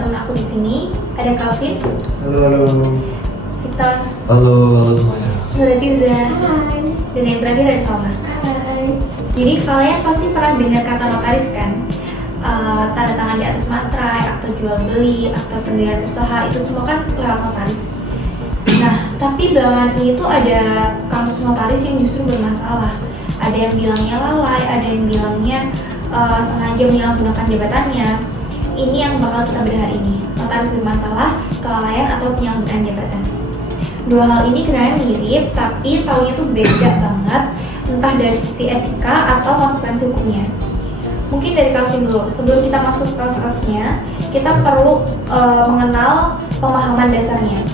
teman aku di sini. Ada Calvin. Halo, halo. Victor. Halo semuanya. Ada Tirza. Hai. Dan yang terakhir ada Salma. Hai. Jadi kalian pasti pernah dengar kata notaris kan? Tanda tangan di atas materai, akta jual beli, akta pendirian usaha, itu semua kan lewat notaris. Nah, tapi belakangan ini tuh ada kasus notaris yang justru bermasalah. Ada yang bilangnya lalai, ada yang bilangnya sengaja menyalahgunakan jabatannya. Ini yang bakal kita bedah hari ini. Notaris bermasalah, kelalaian atau penyalahgunaan jabatan. Dua hal ini kedengarannya mirip, tapi taunya tuh beda banget, entah dari sisi etika atau konsekuensi hukumnya. Mungkin dari Calvin dulu, sebelum kita masuk ke kasusnya, kita perlu mengenal pemahaman dasarnya.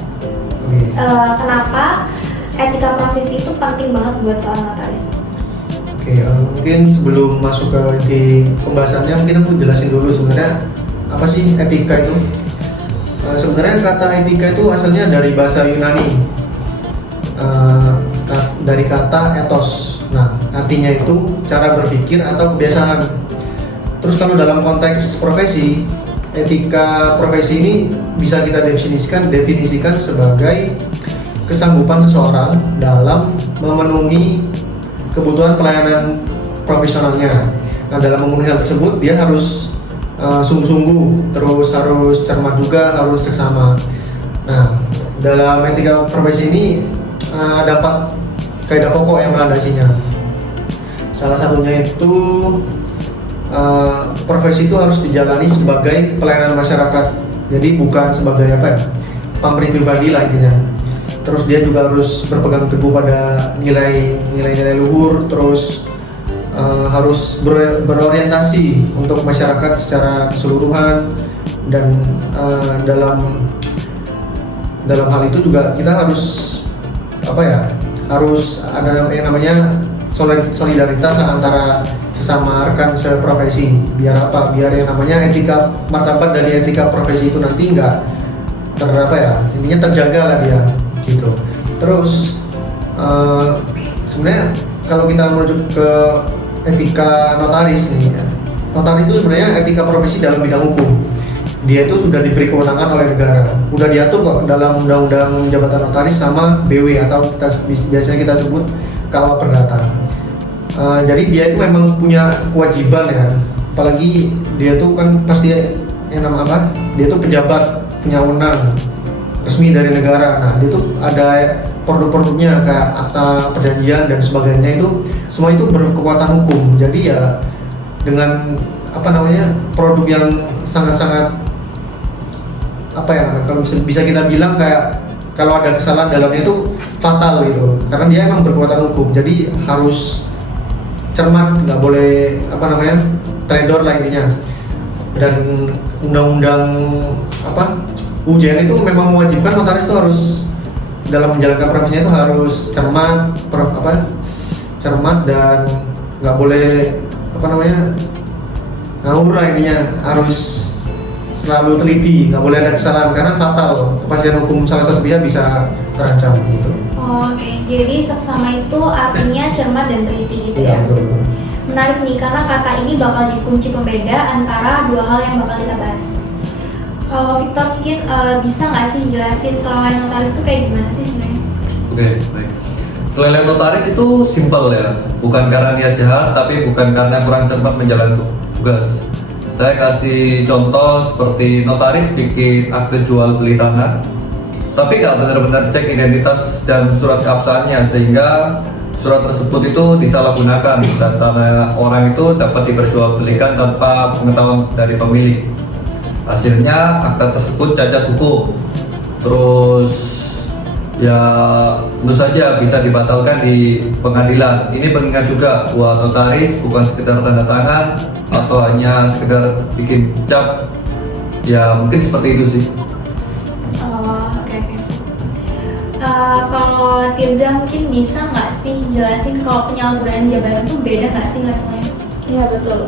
Kenapa etika profesi itu penting banget buat seorang notaris? Mungkin sebelum masuk ke inti pembahasannya, mungkin aku jelasin dulu sebenarnya apa sih etika itu. Sebenarnya kata etika itu asalnya dari bahasa Yunani, dari kata ethos. Nah, artinya itu cara berpikir atau kebiasaan. Terus kalau dalam konteks profesi, etika profesi ini bisa kita definisikan sebagai kesanggupan seseorang dalam memenuhi kebutuhan pelayanan profesionalnya. Nah, dalam memenuhi hal tersebut dia harus sungguh-sungguh, terus harus cermat juga, harus seksama. Nah, dalam etika profesi ini dapat kaidah pokok yang melandasinya. Salah satunya itu profesi itu harus dijalani sebagai pelayanan masyarakat. Jadi bukan sebagai pamrih pribadi lah intinya. Terus dia juga harus berpegang teguh pada nilai-nilai luhur, terus harus berorientasi untuk masyarakat secara keseluruhan, dan dalam hal itu juga kita harus harus ada yang namanya solidaritas antara sesama rekan seprofesi. Biar yang namanya etika, martabat dari etika profesi itu nanti nggak intinya terjaga lah dia gitu. Terus sebenarnya kalau kita merujuk ke etika notaris nih, notaris itu sebenarnya etika profesi dalam bidang hukum. Dia itu sudah diberi kewenangan oleh negara, udah diatur kok dalam undang-undang jabatan notaris sama BW atau biasanya kita sebut KUA Perdata. Jadi dia itu memang punya kewajiban ya, apalagi dia tuh kan pasti yang dia tuh pejabat, punya wewenang resmi dari negara. Nah, dia tuh ada produk-produknya kayak akta perjanjian dan sebagainya, itu semua itu berkekuatan hukum. Jadi ya dengan produk yang sangat-sangat kalau bisa kita bilang kayak kalau ada kesalahan dalamnya itu fatal gitu, karena dia emang berkekuatan hukum. Jadi harus cermat, nggak boleh trader lah intinya. Dan undang-undang UJN itu memang mewajibkan notaris itu harus dalam menjalankan profesinya itu harus cermat dan nggak boleh ngawur lah intinya. Harus selalu teliti, nggak boleh ada kesalahan karena fatal, kepastian hukum salah satu pihak bisa terancam gitu. Oke, jadi seksama itu artinya cermat dan teliti gitu ya? Betul. Menarik nih, karena kata ini bakal jadi kunci pembeda antara dua hal yang bakal kita bahas. Kalau Victor mungkin bisa nggak sih jelasin kelalaian notaris itu kayak gimana sih sebenarnya? Oke, baik. Kelalaian notaris itu simpel ya, bukan karena niat jahat, tapi bukan karena kurang cermat menjalankan tugas. Saya kasih contoh seperti notaris bikin akte jual beli tanah, tapi nggak benar-benar cek identitas dan surat keabsahannya, sehingga surat tersebut itu disalahgunakan dan tanah orang itu dapat diperjualbelikan tanpa pengetahuan dari pemilik. Hasilnya akta tersebut cacat hukum. Terus ya tentu saja bisa dibatalkan di pengadilan. Ini pengingat juga bahwa notaris bukan sekedar tanda tangan atau hanya sekedar bikin cap. Ya mungkin seperti itu sih. Oke. Kalau Tirza mungkin bisa nggak sih jelasin kalau penyalahgunaan jabatan itu beda nggak sih levelnya? Iya betul.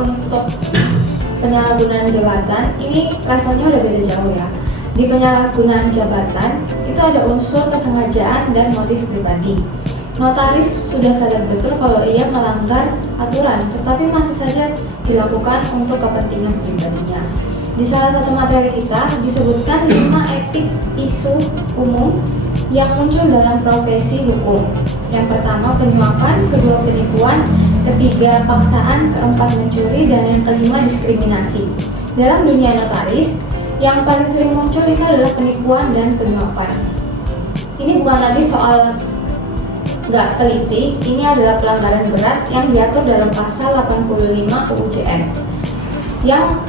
Untuk penyalahgunaan jabatan ini levelnya udah beda jauh ya. Di penyalahgunaan jabatan itu ada unsur kesengajaan dan motif pribadi. Notaris sudah sadar betul kalau ia melanggar aturan, tetapi masih saja dilakukan untuk kepentingan pribadinya. Di salah satu materi kita disebutkan 5 etik isu umum yang muncul dalam profesi hukum. Yang pertama penyuapan, kedua penipuan, ketiga paksaan, keempat mencuri, dan yang kelima diskriminasi. Dalam dunia notaris, yang paling sering muncul itu adalah penipuan dan penyuapan. Ini bukan lagi soal nggak teliti, ini adalah pelanggaran berat yang diatur dalam pasal 85 UU JN. Yang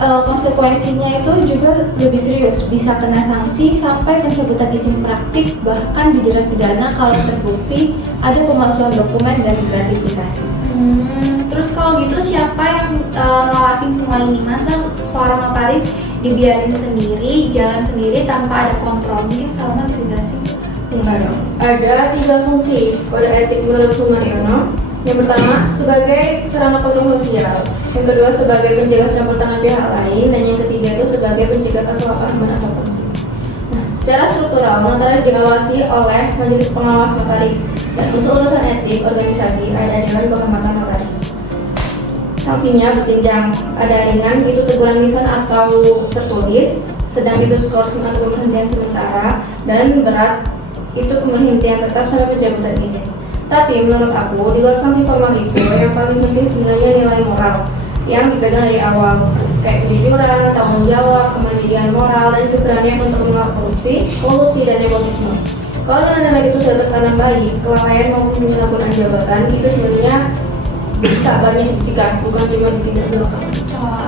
konsekuensinya itu juga lebih serius, bisa kena sanksi sampai pencabutan izin praktik, bahkan dijerat pidana kalau terbukti ada pemalsuan dokumen dan gratifikasi. Terus kalau gitu siapa yang ngawasin semua ini? Masa seorang notaris dibiarin sendiri, jalan sendiri tanpa ada kontrol? Mungkin Salma bisa jelasin? Enggak dong. Ada 3 fungsi kode etik menurut Sumaryono. Yang pertama, sebagai sarana kontrol sosial. Yang kedua, sebagai pencegah campur tangan pihak lain. Dan yang ketiga itu sebagai pencegah kesalahpahaman atau konflik. Nah, secara struktural, notaris diawasi oleh Majelis Pengawas Notaris. Dan untuk urusan etik organisasi, ada Dewan Kehormatan Notaris. Sanksinya berjenjang, ada ringan, itu teguran lisan atau tertulis. Sedang itu skorsing atau pemberhentian sementara. Dan berat, itu pemberhentian tetap sampai pencabutan izin. Tapi menurut aku, di luar sanksi formal itu, yang paling penting sebenarnya nilai moral yang dipegang dari awal, kayak kejujuran, tanggung jawab, kemandirian moral, dan keberanian untuk menolak korupsi, kolusi, dan nepotisme. Kalau nilai-nilai itu sudah tertanam baik, kelalaian maupun penyalahgunaan jabatan itu sebenarnya bisa banyak dicegah, bukan cuma ditindak belakang.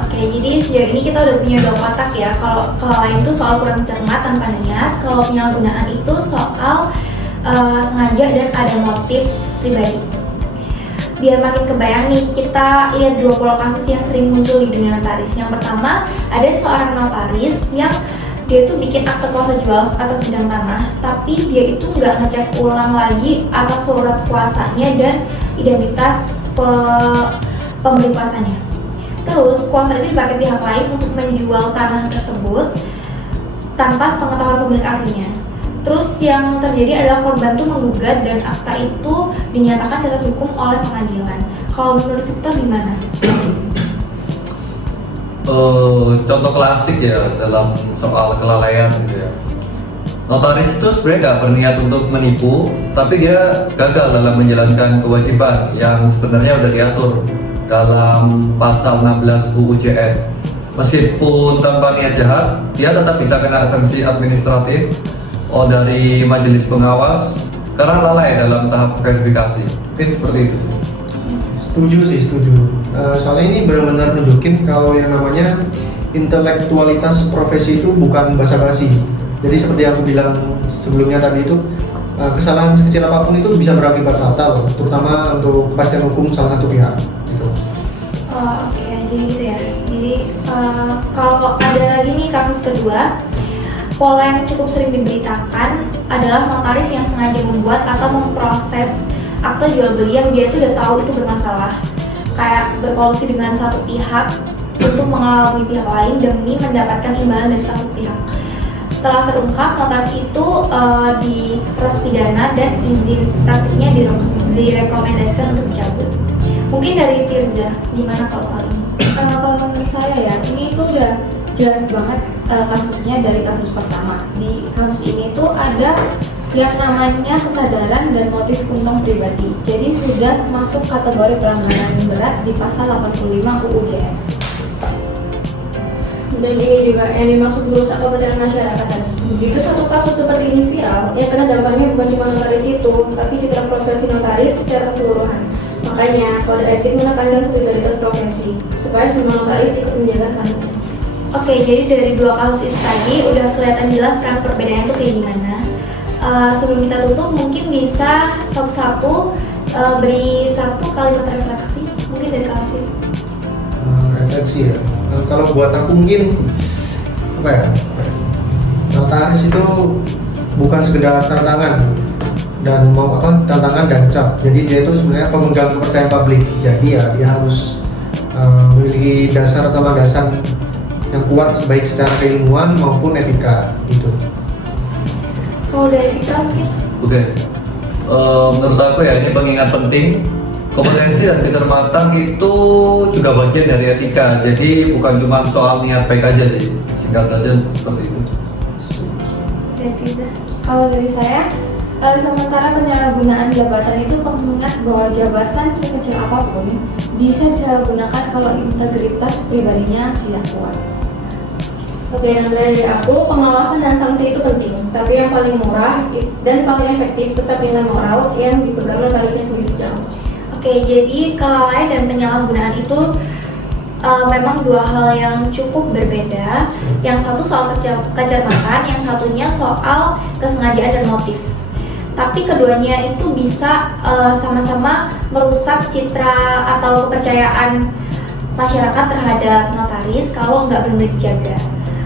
Oke, jadi sejauh ini kita udah punya 2 kotak ya. Kalau kelalaian itu soal kurang cermat tanpa niat, kalau penyalahgunaan itu soal sengaja dan ada motif pribadi. Biar makin kebayang nih, kita lihat 2 pola kasus yang sering muncul di dunia notaris. Yang pertama, ada seorang notaris yang dia tuh bikin akte kuasa jual atas bidang tanah, tapi dia itu nggak ngecek ulang lagi atas surat kuasanya dan identitas pembeli kuasanya. Terus kuasa itu dipakai pihak lain untuk menjual tanah tersebut tanpa sepengetahuan pemilik aslinya. Terus yang terjadi adalah korban tuh menggugat dan akta itu dinyatakan cacat hukum oleh pengadilan. Kalau menurut Victor gimana? Contoh klasik ya dalam soal kelalaian gitu ya. Notaris itu sebenarnya nggak berniat untuk menipu, tapi dia gagal dalam menjalankan kewajiban yang sebenarnya udah diatur dalam pasal 16 UU JN. Meskipun tanpa niat jahat, dia tetap bisa kena sanksi administratif dari majelis pengawas karena lalai dalam tahap verifikasi. Mungkin seperti itu. Setuju. Soalnya ini benar-benar nunjukin kalau yang namanya intelektualitas profesi itu bukan basa-basi. Jadi seperti yang aku bilang sebelumnya tadi itu, kesalahan sekecil apapun itu bisa berakibat fatal, terutama untuk kepastian hukum salah satu pihak. Gitu. Oke, jadi gitu ya. Jadi kalau ada lagi nih kasus kedua, pola yang cukup sering diberitakan adalah notaris yang sengaja membuat atau memproses akte jual beli yang dia tuh udah tahu itu bermasalah, kayak berkolusi dengan satu pihak untuk mengelabui pihak lain demi mendapatkan imbalan dari satu pihak. Setelah terungkap, notaris itu diproses pidana dan izin praktiknya direkomendasikan untuk dicabut. Mungkin dari Tirza, gimana kalau soal ini? Kalau menurut saya ya, ini tuh udah jelas banget kasusnya dari kasus pertama. Di kasus ini tuh ada yang namanya kesadaran dan motif untung pribadi. Jadi sudah masuk kategori pelanggaran berat di pasal 85 UU JN. Dan ini juga yang dimaksud merusak kepercayaan masyarakat tadi. Begitu satu kasus seperti ini viral, yang kena dampaknya bukan cuma notaris itu, tapi citra profesi notaris secara keseluruhan. Makanya kode etik menekankan solidaritas profesi supaya semua notaris ikut menjaga standar. Oke, jadi dari 2 kasus itu tadi udah kelihatan jelas kan perbedaannya tuh kayak gimana. Sebelum kita tutup, mungkin bisa satu-satu beri 1 kalimat refleksi, mungkin dari Calvin. Refleksi ya. Kalau buat aku mungkin apa ya? Notaris itu bukan sekedar tantangan dan mau apa? Tantangan dan cap. Jadi dia itu sebenarnya pemegang kepercayaan publik. Jadi ya dia harus memiliki dasar atau landasan yang kuat baik secara keilmuan maupun etika gitu. Kalau dari kita mungkin? Oke. Menurut aku ya ini pengingat penting Kompetensi dan kecermatan itu juga bagian dari etika. Jadi bukan cuma soal niat baik aja sih. Singkat saja seperti itu. Kalau dari saya, sementara penyalahgunaan jabatan itu mengingat bahwa jabatan sekecil apapun bisa disalahgunakan kalau integritas pribadinya tidak kuat. Oke, yang terakhir dari aku, pengawasan dan sanksi itu penting, tapi yang paling murah dan paling efektif tetap nilai moral yang dipegang notarisnya sendiri sejauh. Oke, jadi kelalaian dan penyalahgunaan itu memang dua hal yang cukup berbeda. Yang satu soal kecermatan, yang satunya soal kesengajaan dan motif. Tapi keduanya itu bisa sama-sama merusak citra atau kepercayaan masyarakat terhadap notaris kalau nggak benar-benar dijaga.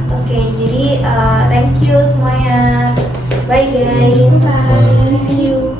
Oke, jadi thank you semuanya. Bye guys. Bye. See you.